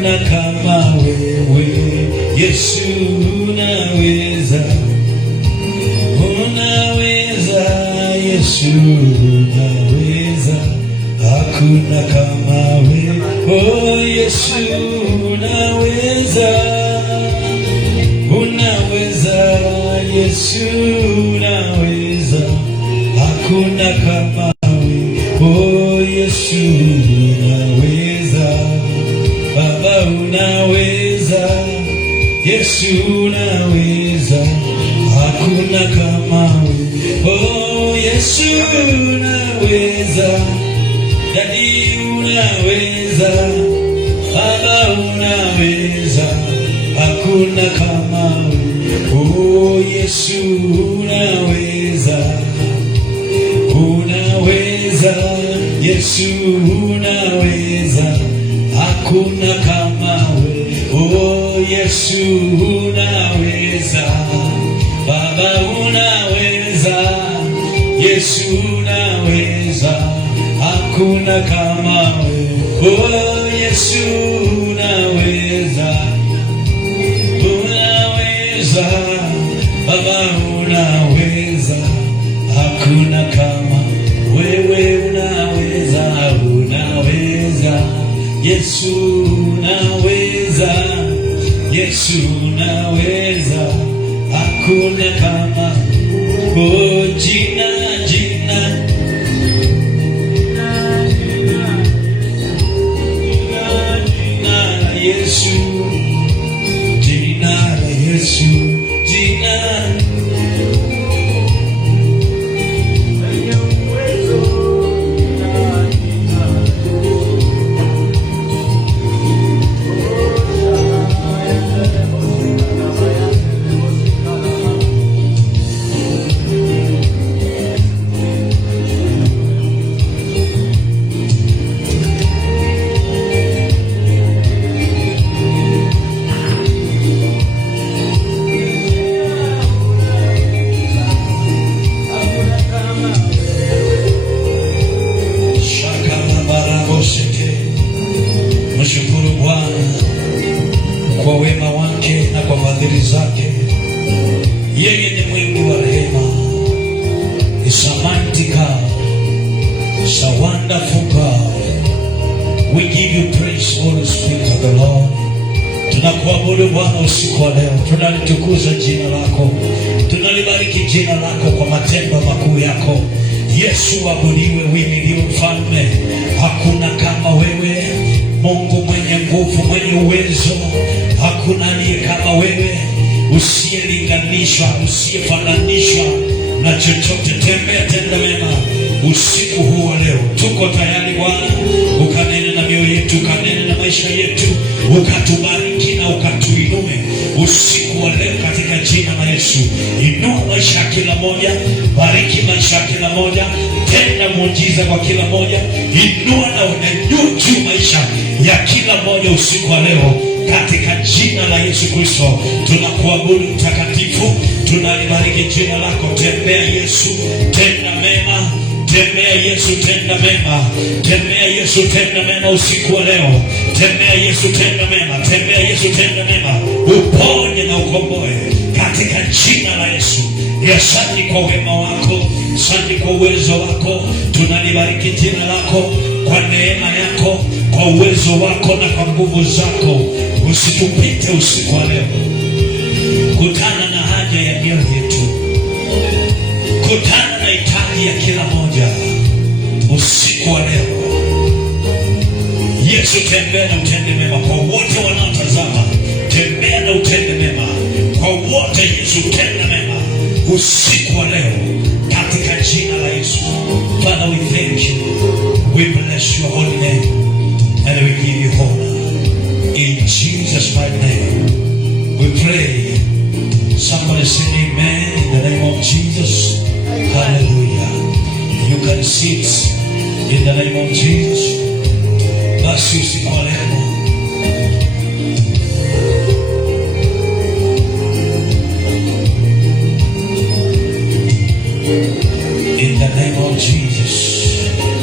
Na kama wewe Yesu unaweza, unaweza Yesu unaweza, hakuna kama wewe. Oh Yesu unaweza, unaweza Yesu unaweza, hakuna kama wewe. Oh Yesu unaweza, Baba unaweza, Yesu unaweza, hakuna kama wewe. Oh Yesu unaweza, Daddy unaweza, Baba unaweza, hakuna kama wewe. Oh Yesu unaweza, unaweza, Yesu unaweza, hakuna kama wewe. Oh Yesu unaweza, Baba unaweza, Yesu unaweza, hakuna kama wewe. Oh Yesu unaweza, unaweza, Baba unaweza, hakuna kama wewe. Unaweza, unaweza, Yesu unaweza, Yesu unaweza, hakuna kama oh jina, jina, jina la Yesu, jina la Yesu, jina Mshukuru Bwana kwa wema wake na kwa fadhili zake. Yeye ni mwingi wa rehema. Is a mighty God. Is a wonderful God. We give you praise, Holy Spirit of the Lord. Tunakuabudu Bwana usiku wa leo. Tunalitukuza jina lako. Tunalibariki jina lako kwa matendo makuu yako. Yesu abudiwe, uhimidiwe Mfalme. Hakuna kama wewe, Mungu mwenye nguvu, mwenye uwezo. Hakuna aliye kama wewe, usiyelinganishwa, usiyefananishwa na chochote. Tembea, tenda mema usiku huu wa leo. Tuko tayari Bwana, ukanene na mioyo yetu, ukanene na maisha yetu, ukatubariki na ukatuinue usiku wa leo katika jina la Yesu. Inua maisha ya kila moja, bariki maisha ya kila moja, tenda muujiza kwa kila moja. Inua na unyanyue juu maisha ya kila moja usiku wa leo katika jina la Yesu Kristo. Tunakuabudu mtakatifu, tunalibariki jina lako. Tembea Yesu, tenda mema. Tembea Yesu, tenda mema. Tembea Yesu, tenda mema usiku wa leo. Tembea Yesu, tenda mema. Tembea Yesu, tenda mema. Uponye na ukomboe katika jina la Yesu. Asante kwa wema wako, asante kwa uwezo wako. Tunalibariki jina lako kwa neema yako, kwa uwezo wako na kwa nguvu zako. Usitupite usiku wa leo. Kutana na haja ya mioyo yetu, kutana na hitaji ya kila moja usiku wa leo. Yesu, tembea na utende mema kwa wote wanaotazama. Tembea na utende mema kwa wote. Yesu, tenda mema usiku wa leo katika jina la Yesu. Father, we thank you. We bless your holy name and we give you honor. In Jesus' mighty name we pray. Somebody say amen in the name of Jesus. Hallelujah. You can sit in the name of Jesus. Basi usiku wa leo in the name of Jesus.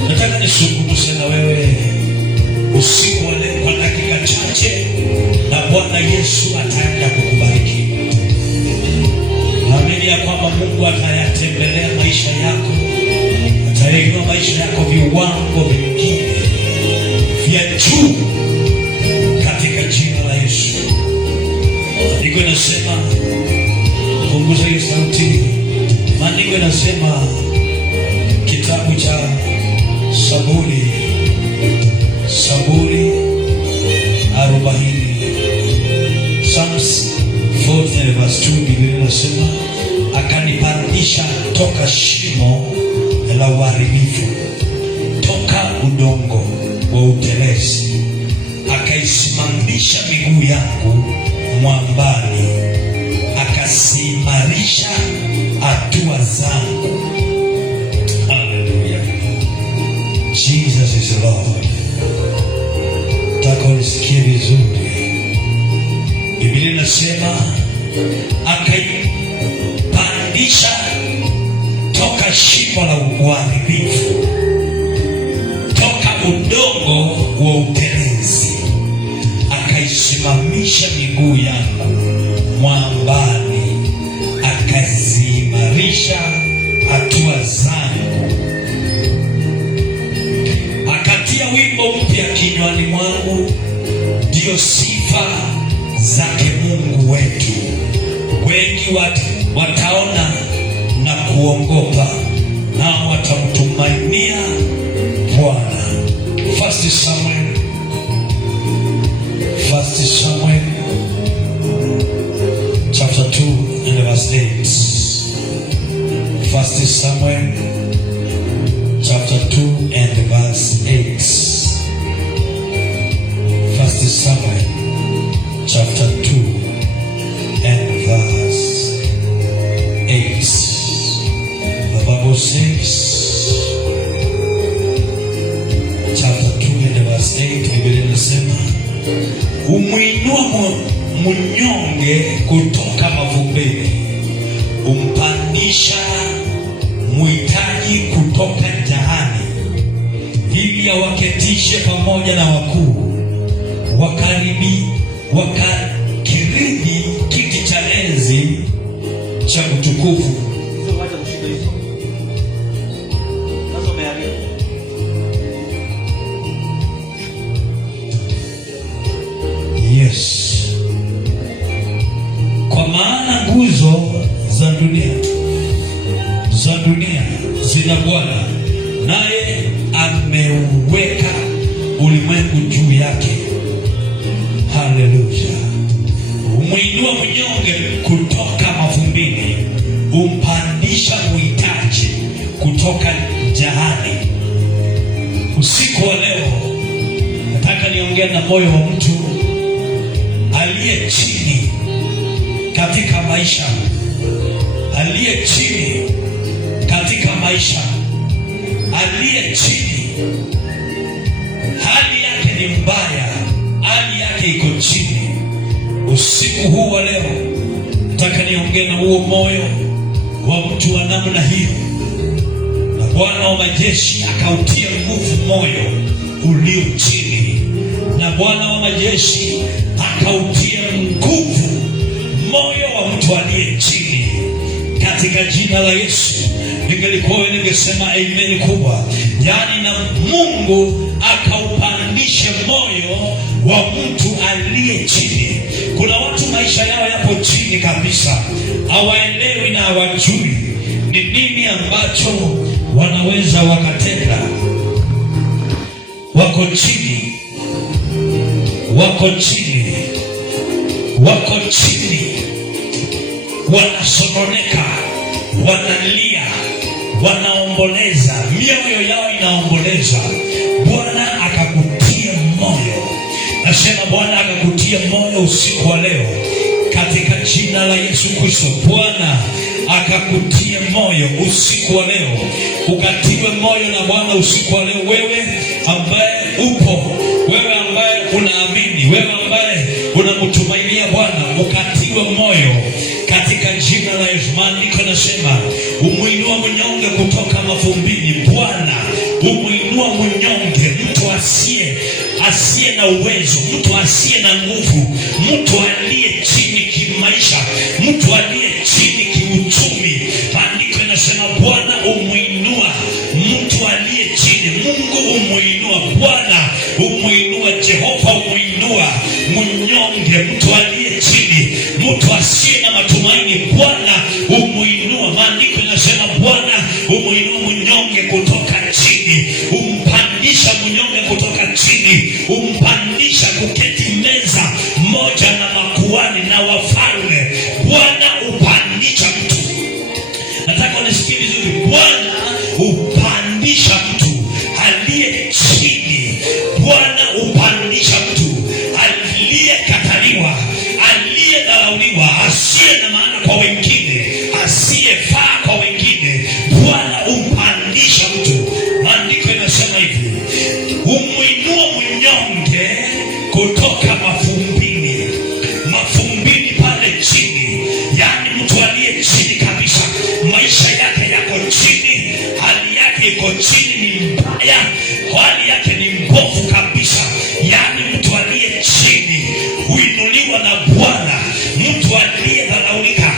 Nataka nisungumze na wewe usiku wa leo kwa dakika chache. nje, na Bwana Yesu ataenda kukubariki. Naamini ya kwamba Mungu atayatembelea maisha yako, atainua maisha yako viwango vingine vya juu katika jina la Yesu. Maandiko yanasema, punguza hiyo sauti. Maandiko yanasema kitabu cha Zaburi 40, Psalms 40:2, Biblia inasema akanipandisha toka shimo la uharibifu, toka udongo wa utelezi, akaisimamisha miguu yangu mwambani, akasiimarisha hatua zangu. Hallelujah. Jesus is Lord. Taka unisikie vizuri. Biblia inasema akaipandisha toka shimo la uharibifu, toka udongo wa utelezi, akaisimamisha miguu yangu mwambani, akaziimarisha hatua zangu. Akatia wimbo mpya kinywani mwangu, ndio sifa zake Mungu wetu. Wengi wataona na kuongopa, nao watamtumainia Bwana. 1 Samuel chapter 2 and verse 8. 1 Samuel chapter 2 and verse 8. 1 Samuel chapter 2 and verse 8. The Bible says, chapter 2 and verse 8, Biblia inasema umuinua mnyonge kutoka mavumbini, umpandisha muhitaji kutoka jahani, ili awaketishe pamoja na wakuu, wakakirithi kiti cha enzi cha utukufu. Yes. Kwa maana nguzo za dunia zina Bwana, naye ameuweka ulimwengu juu yake. Haleluya. Umwinua mnyonge kutoka mavumbini, umpandisha muhitaji kutoka jahani. Usiku wa leo nataka niongee na moyo wa mtu aliye chini katika maisha, aliye chini katika maisha, aliye chini, hali yake ni mbaya, hali yake iko chini. Usiku huu wa leo nataka niongee na huo moyo wa mtu wa namna hiyo, na Bwana wa majeshi akautia nguvu moyo ulio chini, na Bwana wa majeshi akautia nguvu moyo wa mtu aliye chini, katika jina la Yesu. Ningelikuwa ningesema amen kubwa, yaani na Mungu akaupandisha moyo wa mtu aliye chini. Kuna watu maisha yao yapo chini kabisa, hawaelewi na hawajui ni nini ambacho wanaweza wakatenda. Wako chini, wako chini, wako chini, wanasononeka, wanalia, wanaomboleza, mioyo yao inaomboleza. Bwana akakutia moyo. Nasema Bwana akakutia moyo usiku wa leo katika jina la Yesu Kristo. Bwana akakutia moyo usiku wa leo, ukatiwe moyo na Bwana usiku wa leo. Wewe ambaye upo, wewe ambaye unaamini, wewe ambaye unamtumainia Bwana, ukatiwe moyo katika jina la Yesu. Maandiko nasema umuinua mnyonge kutoka mavumbini. Bwana umuinua mnyonge, mtu asiye na uwezo, mtu asiye na nguvu, mtu aliye chini kimaisha, mtu aliye chini kiuchumi. Maandiko yanasema Bwana umuinua mtu aliye chini. Mungu umuinua, Bwana umuinua, Jehova umuinua mnyonge, mtu aliye chini, mtu asiye na matumaini. Bwana umuinua. Maandiko yanasema Bwana umuinua mnyonge kutoka chini, umpandisha mnyonge kutoka chini, umpandisha kuketi meza moja na makuhani na wafalme. Bwana upandisha mtu. Nataka unisikie vizuri. Bwana upandisha mtu aliye chini. Bwana upandisha mtu aliyekataliwa, aliyedharauliwa, asiye na maana kwa wengine, asiyefaa kwa wengine. Bwana umpandisha mtu. Maandiko yanasema hivi, umuinua mnyonge kutoka mafumbini. Mafumbini pale chini, yani mtu aliye chini kabisa, maisha yake yako chini, hali yake iko chini, ni mbaya, hali yake ni mbovu kabisa. Yani mtu aliye chini huinuliwa na Bwana. Mtu aliyedharaulika,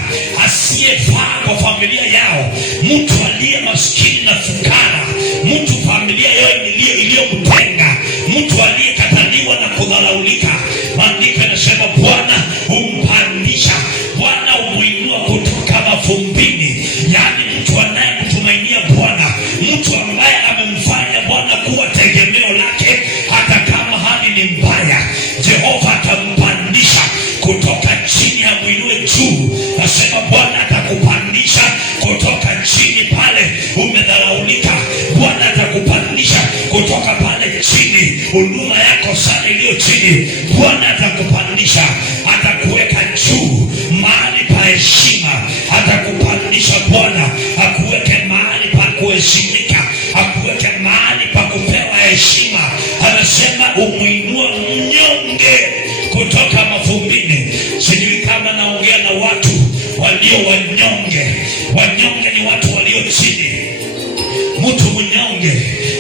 asiyefaa kwa familia yao, mtu aliye maskini na fukara, mtu familia yao iliyomtenga, mtu aliyekataliwa na kudharaulika. Maandiko yanasema Bwana umpandisha, Bwana umuinua kutoka mafumbini. Yani mtu anayemtumainia Bwana, mtu ambaye amemfanya Bwana kuwa tegemeo lake, hata kama hali ni mbaya, Jehova atampandisha kutoka chini amuinue juu. Nasema Bwana atakupandisha kutoka chini pale umedharaulika. Bwana atakupandisha kutoka pale chini, huduma yako sana iliyo chini. Bwana atakupandisha, atakuweka juu mahali pa heshima. Atakupandisha Bwana, akuweke mahali pa kuheshimika, akuweke mahali pa kupewa heshima. Anasema umuinua mnyonge kutoka mafumbini. Sijui kama naongea na watu walio wanyonge. Wanyonge ni watu walio chini. Mtu mnyonge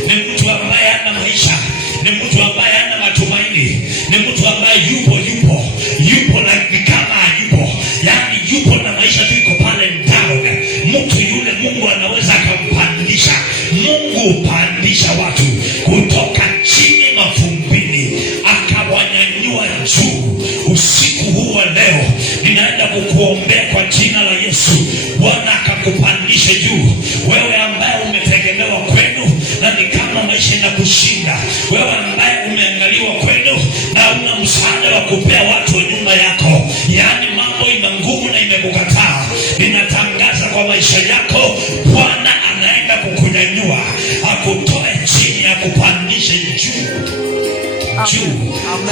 ni mtu ambaye hana maisha, ni mtu ambaye hana matumaini, ni mtu ambaye yupo na ni kama hayupo, yani yupo na maisha tu iko pale down. Mtu yule Mungu anaweza akampandisha. Mungu upandisha watu kutoka chini mafumbini akawanyanyua juu. Usiku huu wa leo ninaenda kukuombea kwa jina la Yesu, Bwana akakupandishe juu. Wewe ambaye umetegemewa kwenu na ni kama maisha inakushinda, wewe ambaye umeangaliwa kwenu na una msaada wa kupea watu wa nyumba yako, yani mambo ina ngumu na imekukataa, ninatangaza kwa maisha yako, Bwana anaenda kukunyanyua, akutoe chini, akupandishe juu.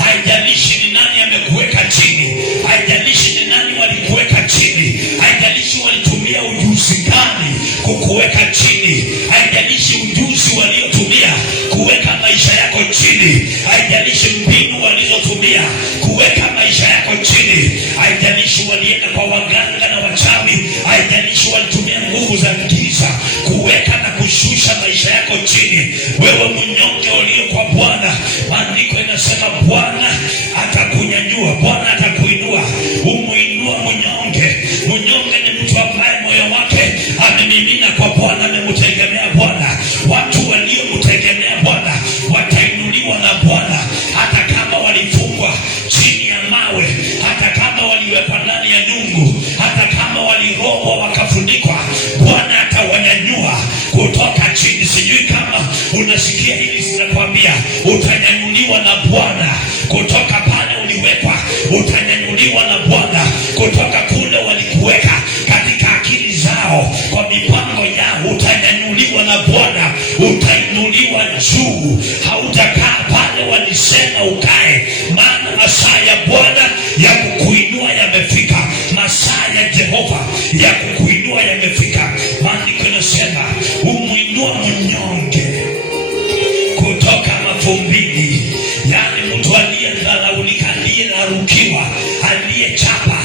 Haijalishi ni nani amekuweka chini, haijalishi ni nani walikuweka chini, haijalishi walitumia ujuzi gani kukuweka chini, haijalishi ujuzi waliotumia kuweka maisha yako chini, haijalishi mbinu walizotumia kuweka maisha yako chini, haijalishi walienda kwa waganga na wachawi, haijalishi walitumia nguvu za giza kuweka na kushusha maisha yako chini. Wewe mnyonge ulio kwa Bwana, maandiko inasema Bwana atakunyanyua, Bwana atakuinua. Umuinua mnyonge. Mnyonge ni mtu ambaye moyo wake amemimina kwa Bwana, amemtegemea Bwana. Watu waliomtegemea Bwana watainuliwa na Bwana, hata kama walifungwa chini ya mawe, hata kama waliwekwa ndani ya nyungu, hata kama walirogwa wakafunikwa, Bwana atawanyanyua kutoka chini. Sijui kama unasikia hili, sinakwambia utanyanyuliwa na Bwana kutoka pale uliwekwa, utanyanyuliwa na Bwana kutoka kule walikuweka katika akili zao, kwa mipango yao, utanyanyuliwa na Bwana, utainuliwa juu. Hautakaa pale walisema ukae, maana masaa ya Bwana ya kukuinua yamefika. Masaa ya Jehova ya kukuinua yamefika. Maandiko yanasema umuinua mnyonge kutoka mafumbini, yani mtu aliyedharaulika, aliyerarukiwa, aliyechapa,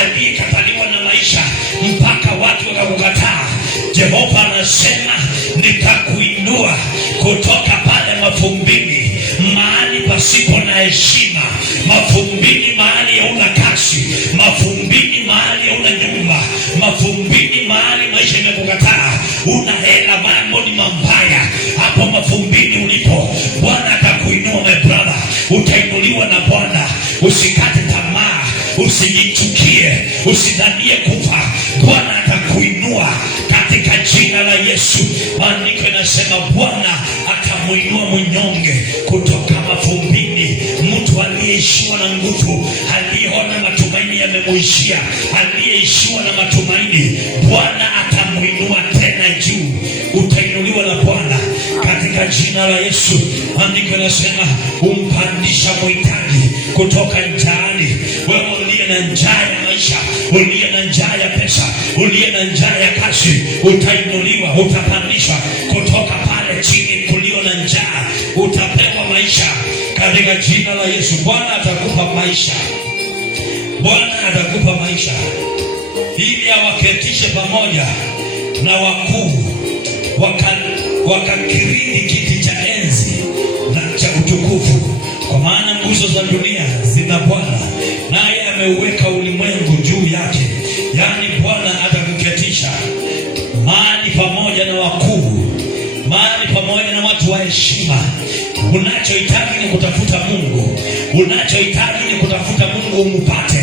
aliyekataliwa na maisha mpaka watu wakakukataa. Jehova anasema nitakuinua kutoka pale mafumbini, mahali pa pasipo na heshima, mavumbini mahali hauna kazi, mavumbini mahali hauna nyumba, mavumbini mahali maisha imekukataa, una hela, mambo ni mabaya, hapo mavumbini ulipo, Bwana atakuinua my brother. Utainuliwa na Bwana. Usikate tamaa, usijichukie, usidhanie kufa. Bwana atakuinua katika jina la Yesu. Maandiko yanasema Bwana atamuinua mnyonge kutoka mavumbini. Mtu aliyeishiwa na nguvu, aliyeona matumaini yamemuishia, aliyeishiwa na matumaini, Bwana atamuinua tena juu. Utainuliwa na Bwana katika jina la Yesu. Maandiko yanasema umpandisha mhitaji kutoka njaani. Wewe uliye na njaa ya maisha, uliye na njaa ya pesa, uliye na njaa ya kazi, utainuliwa, utapandishwa kutoka pale chini kulio na njaa, utapewa maisha katika jina la Yesu. Bwana atakupa maisha, Bwana atakupa maisha ili awaketishe pamoja na wakuu wakakiriri kiti cha enzi na cha utukufu. Kwa maana nguzo za dunia zina Bwana, naye ameuweka ulimwengu juu yake. Yaani Bwana atakuketisha mahali pamoja na wakuu, mahali pamoja na watu wa heshima. Unachohitaji ni kutafuta Mungu. Unachohitaji ni kutafuta Mungu umpate.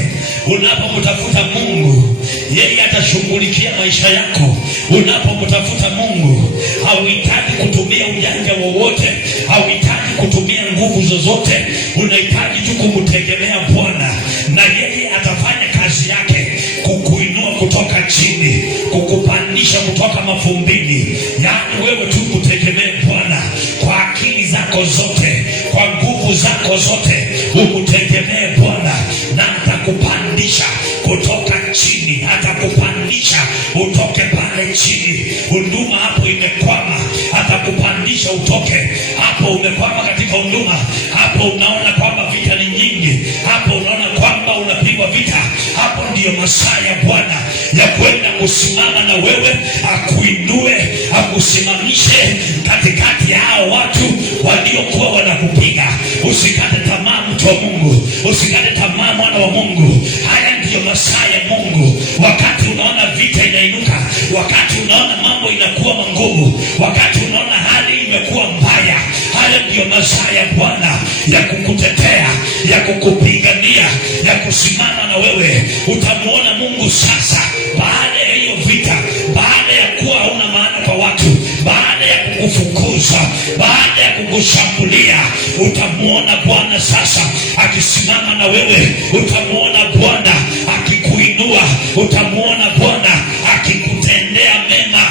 Unapomtafuta Mungu, yeye atashughulikia maisha yako. Unapomtafuta Mungu, hauhitaji kutumia ujanja wowote, hauhitaji kutumia nguvu zozote. Unahitaji tu kumtegemea Bwana, na yeye atafanya kazi yake kukuinua kutoka chini, kukupandisha kutoka mavumbini. Yaani wewe tu kutegemea Bwana kwa akili zako zote, kwa nguvu zako zote, umtegemee Bwana na atakupandisha kutoka chini, atakupandisha utoke pale chini. Huduma hapo imekwama, atakupandisha utoke hapo. Umekwama katika huduma, hapo unaona kwamba vita ni nyingi, hapo unaona kwamba unapigwa vita, hapo ndiyo masaa ya Bwana ya kwenda kusimama na wewe, akuinue, akusimamishe katikati ya hao watu waliokuwa wanakupiga. Usikate tamaa, mtu wa Mungu, usikate tamaa, mwana wa Mungu. Haya ndiyo masaa ya Mungu. Wakati unaona vita inainuka, wakati unaona mambo inakuwa magumu, wakati unaona hali imekuwa mbaya, haya ndiyo masaa ya Bwana ya kukutetea, ya kukupigania, ya kusimama na wewe. Utamuona Mungu sasa baada ya hiyo vita, baada ya kuwa hauna maana kwa watu, baada ya kukufukuza, baada ya kukushambulia, utamuona Bwana sasa akisimama na wewe. Utamuona Bwana akikuinua, utamuona Bwana akikutendea mema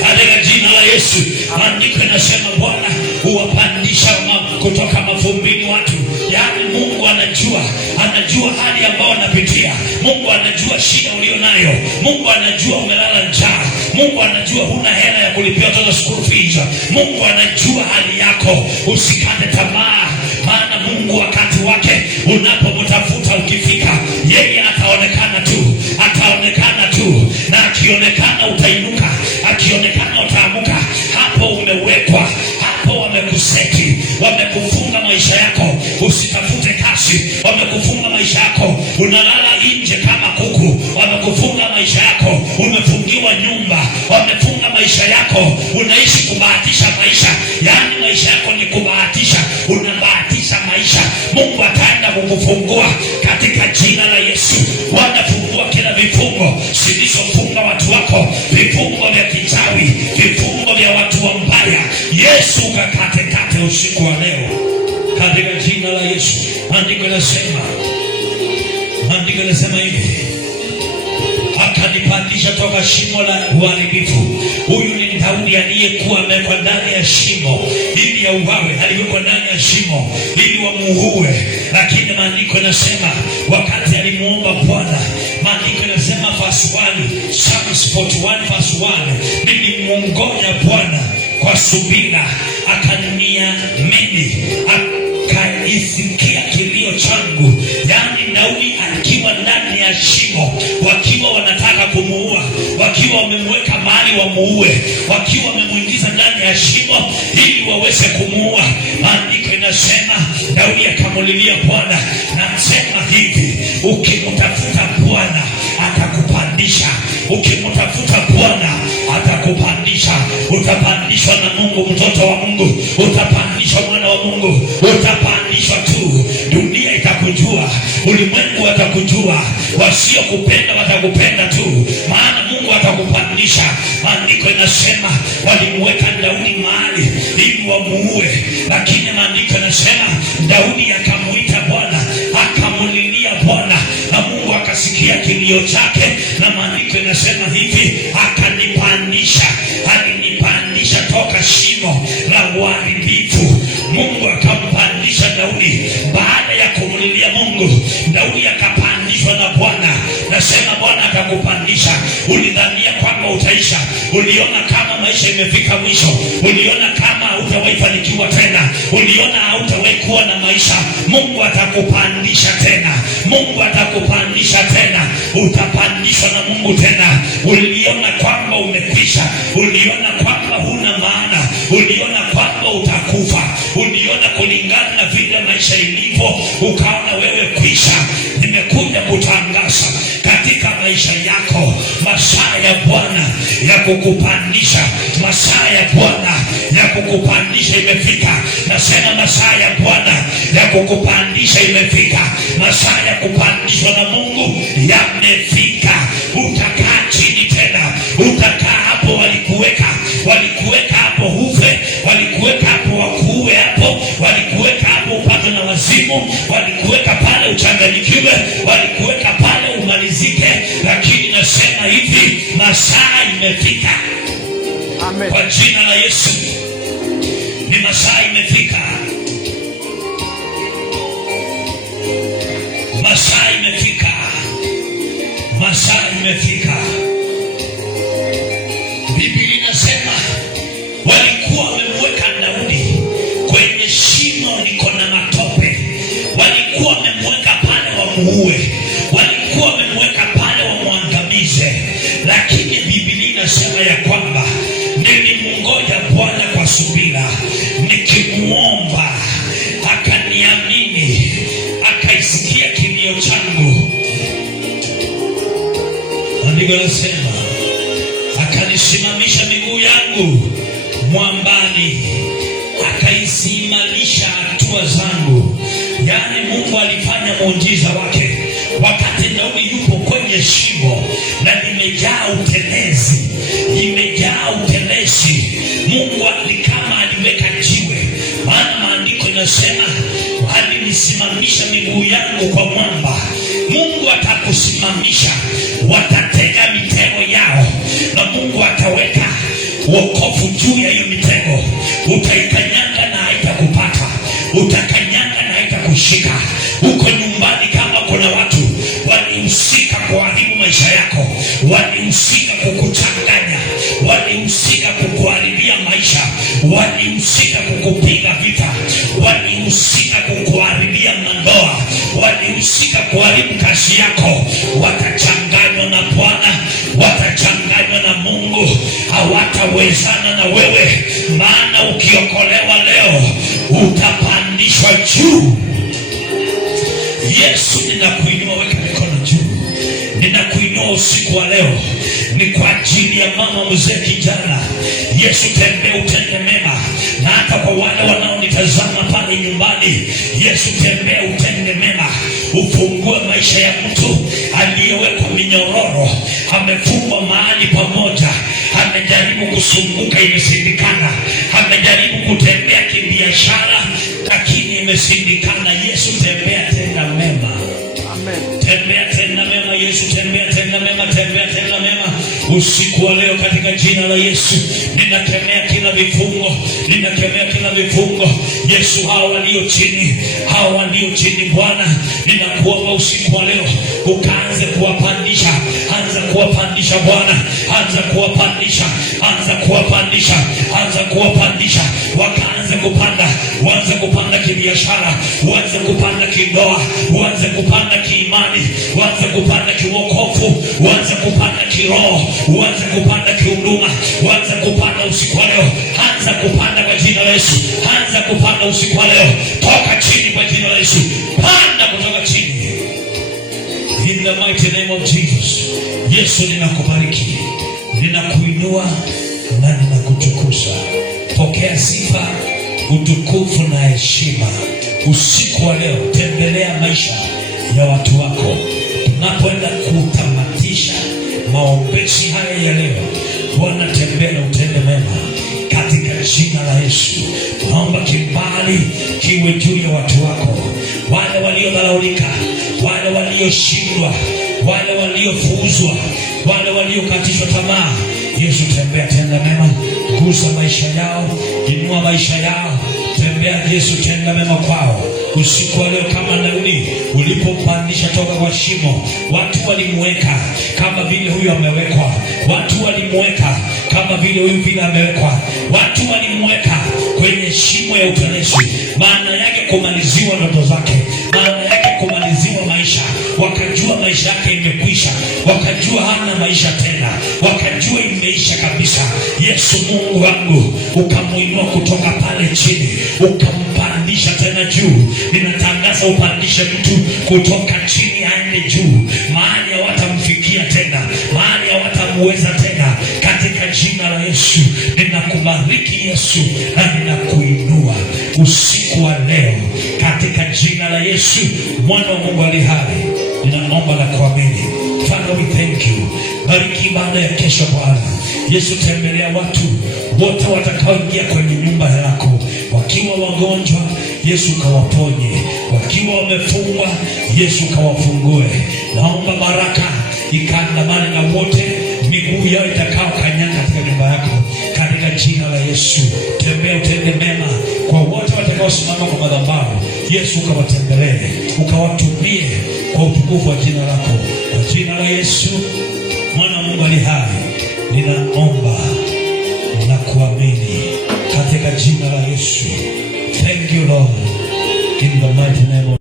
katika jina la Yesu. Maandiko yanasema Bwana huwapandisha kutoka mavumbini watu. Yaani Mungu anajua hali ambayo wanapitia. Mungu anajua shida ulio nayo. Mungu anajua umelala njaa. Mungu anajua huna hela ya kulipia watoto school fees. Mungu anajua hali yako. Usikate tamaa, maana Mungu wakati wake unapomtafuta ukifika, yeye ataonekana tu, na akionekana utainuka, akionekana utaamuka. Hapo umewekwa, hapo wamekuseti, wamekufunga maisha yako usitafute kazi, wamekufunga maisha yako unalala nje kama kuku, wamekufunga maisha yako umefungiwa nyumba, wamefunga maisha yako unaishi kubahatisha maisha. Yaani maisha yako ni kubahatisha, unabahatisha maisha. Mungu ataenda kukufungua katika jina la Yesu. Wanafungua kila vifungo zilizofunga watu wako, vifungo vya kichawi, vifungo vya watu wambaya. Yesu kakatekate usiku wa leo katika jina la Yesu. Maandiko yanasema hivi, akanipandisha toka shimo la uharibifu. Huyu ni Daudi aliyekuwa amewekwa ndani ya shimo ili auawe. Aliwekwa ndani ya shimo ili wamuue, lakini maandiko yanasema wakati alimuomba Bwana, maandiko yanasema verse 1, Psalms 41 verse 1, nilimungoja Bwana kwa subira, akaniamini, akaisikia kilio changu. Yaani Daudi akiwa ndani ya shimo, wakiwa wanataka kumuua, wakiwa wamemweka mahali wamuue, wakiwa wamemuingiza ndani ya shimo ili waweze kumuua. Maandiko inasema Daudi akamulilia Bwana na msema hivi, ukimtafuta Bwana atakupandisha, ukimtafuta Bwana atakupandisha. Utapandishwa na Mungu, mtoto wa Mungu, utapandishwa mwana wa Mungu, utapandishwa tu. Dunia itakujua, ulimwengu watakujua, wasiokupenda watakupenda tu, maana Mungu atakupandisha. Maandiko inasema walimweka Daudi mahali ili wamuue, lakini maandiko inasema Daudi akamuita Bwana, akamulilia Bwana na Mungu akasikia kilio chake, na maandiko inasema hivi, akanipandisha, alinipandisha toka shimo la uharibifu. Mungu akampandisha Daudi. Baada ya kumulilia Mungu, Daudi akapandishwa na Bwana. Nasema Bwana atakupandisha. Ulidhania kwamba utaisha, uliona kama maisha imefika mwisho, uliona kama hautawahi fanikiwa tena, uliona hautawahi kuwa na maisha. Mungu atakupandisha tena, Mungu atakupandisha tena, utapandishwa na Mungu tena. Uliona kwamba umekwisha, uliona kwamba huna maana, uliona kwamba utakufa, uliona kulingana na vile maisha ilivyo, ukaona wewe kwisha. Nimekuja kutangaza katika maisha yako, masaa ya Bwana ya kukupandisha, masaa ya Bwana ya kukupandisha imefika. Nasema masaa ya Bwana ya kukupandisha imefika, masaa ya kupandishwa na Mungu yamefika. Utakaa chini tena, utakaa hapo walikuweka hapo ufe, walikuweka hapo wakuue hapo, walikuweka hapo upatwe na wazimu, walikuweka pale uchanganyikiwe, walikuweka pale umalizike, lakini nasema hivi, masaa imefika. Amen. Kwa jina la Yesu, ni masaa imefika, masaa imefika, masaa imefika. Biblia inasema walikuwa wamemweka Daudi kwenye shimo liko na matope, walikuwa wamemweka pale wamuue, walikuwa wamemweka pale wamwangamize, lakini Biblia inasema ya kwamba nilimngoja Bwana kwa subira, nikimuomba akaniamini, akaisikia kilio changu. Andiko nasema akanisimamisha miguu yangu mwambani, akaisimamisha hatua zangu. Yaani Mungu alifanya muujiza wake wakati Daudi yupo kwenye shimo na limejaa utelezi, limejaa utelezi. Mungu kama aliweka jiwe, maana maandiko inasema alinisimamisha miguu yangu kwa mwamba. Mungu atakusimamisha, watatega mitego yao na Mungu ataweka wokovu juu ya hiyo mitego. Utaikanyanga na haitakupata, utakanyanga na haitakushika. Uko nyumbani kama kuna watu walihusika kuharibu maisha yako, walihusika kukuchanganya, walihusika kukuharibia maisha, walihusika kukupiga vita, walihusika kukuharibia mandoa, walihusika kuharibu kazi yako, watachanganywa na Bwana, watachanganywa na Mungu, hawatawezana na wewe. Maana ukiokolewa leo utapandishwa juu. Yesu, ninakuinua, weka mikono juu. Ninakuinua usiku wa leo, ni kwa ajili ya mama, mzee, kijana. Yesu, tembea utende mema, na hata kwa wale wanaonitazama pale nyumbani, Yesu, tembea utende mema, ufungue maisha ya mtu aliyewekwa minyororo, amefungwa mahali pamoja, amejaribu kusumbuka, imeshindikana, amejaribu kutembea kibiashara, lakini imeshindikana. Yesu, tembea tenda mema. Amen. Tembea tenda mema Yesu, tembea tenda mema, tembea tenda mema usiku wa leo katika jina la Yesu. Ninakemea kila vifungo, ninakemea kila vifungo Yesu. Hawa walio chini Bwana, ninakuomba usiku wa leo ukaanze kuwapandisha, anza kuwapandisha Bwana, anza kuwapandisha, anza kuwapandisha, anza kuwapandisha, wakaanze kupanda, uanze kupanda kibiashara, uanze kupanda kindoa, uanze kupanda kiimani, uanze kupanda kiwokovu, uanze kupanda kiroho, uanze kupanda kihuduma, uanze kupanda usiku wa leo. Anza kupanda kwa jina la Yesu. Anza kupanda usiku wa leo. Toka chini kwa jina la Yesu. Panda kutoka chini. In the mighty name of Jesus. Yesu, ninakubariki, ninakuinua na ninakutukuza. Pokea sifa, utukufu na heshima. Usiku wa leo tembelea maisha ya watu wako. Tunapoenda kutamatisha maombezi haya ya leo, Bwana tembea na utende mema katika jina la Yesu. Naomba kibali kiwe juu ya watu wako, wale waliodharaulika, wale walioshindwa, wale waliofuuzwa, wale waliokatishwa tamaa. Yesu, tembea, tenda mema, gusa maisha yao, inua maisha yao. Tembea Yesu, tenda mema kwao. Usiku wa leo kama Daudi ulipompandisha toka kwa shimo, watu walimweka kama vile huyu amewekwa. Watu walimweka kama vile huyu vile amewekwa. Watu walimweka kwenye shimo ya utelezi. Maana yake kumaliziwa ndoto zake, maana yake kumaliziwa maisha. Wakajua maisha yake imekwisha, wakajua hana maisha tena, wakajua imeisha kabisa. Yesu Mungu wangu, ukamuinua kutoka pale chini, ukampandisha tena juu. Ninatangaza upandishe mtu kutoka chini aende juu, mahali hawatamfikia tena, mahali hawatamuweza tena, katika jina la Yesu. Ninakubariki Yesu na ninakuinua usiku wa leo katika jina la Yesu, mwana wa Mungu aliye hai. Ninaomba na kuamini. Father, we thank you. Bariki baada ya kesho Bwana Yesu, tembelea watu wote watakaoingia kwenye nyumba yako wakiwa wagonjwa. Yesu kawaponye, wakiwa wamefungwa. Yesu kawafungue. Naomba baraka ikaandamane na wote, miguu yao itakao kanyaga katika nyumba yako katika jina la Yesu. Tembea utende mema kwa wote watakaosimama kwa madhabahu. Yesu ukawatembelee, ukawatumie kwa utukufu wa jina lako. Kwa jina la Yesu, mwana wa Mungu aliye hai, ninaomba na kuamini katika jina la Yesu. Thank you Lord, in the mighty name of